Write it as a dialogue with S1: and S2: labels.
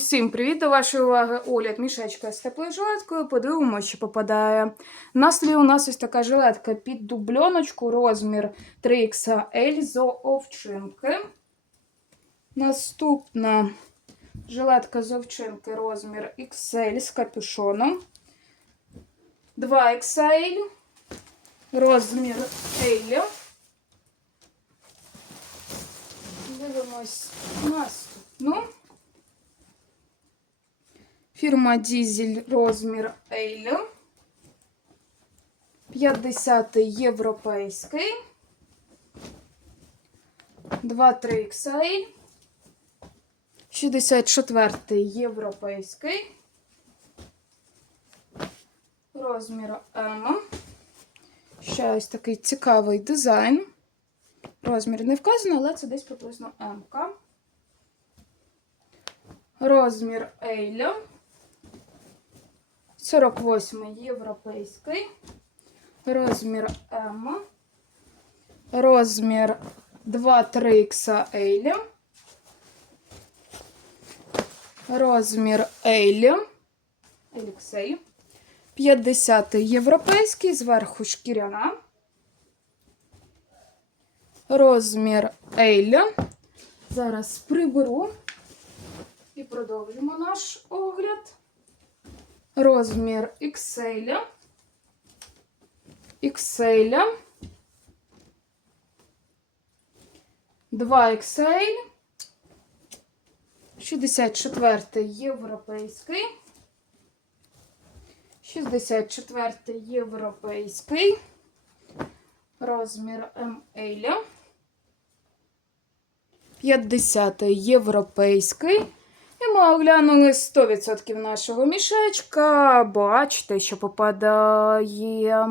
S1: Усім привіт до вашої уваги огляд мішечка з теплою жилеткою. Подивимося, що попадає. На столі у нас ось така жилетка під дубльоночку, розмір 3XL з овчинки. Наступна жилетка з овчинки, розмір XL з капюшоном. 2XL, розмір L. Дивимось наступну. Фірма Дізель розмір L. 50 європейський. 2-3 XL. 64 європейський. Розмір М. Ще ось такий цікавий дизайн. Розмір не вказано, але це десь приблизно М. Розмір L. 48 європейський. Розмір М. Розмір 2-3 XL. Розмір L. XL. 50 європейський, зверху шкіряна. Розмір L. Зараз приберу і продовжимо наш огляд. Розмір XL. XL. 2 XL. 64 європейський. 64 європейський. Розмір ML. 50 європейський. Ми оглянули 100% нашого мішечка. Бачите, що попадає.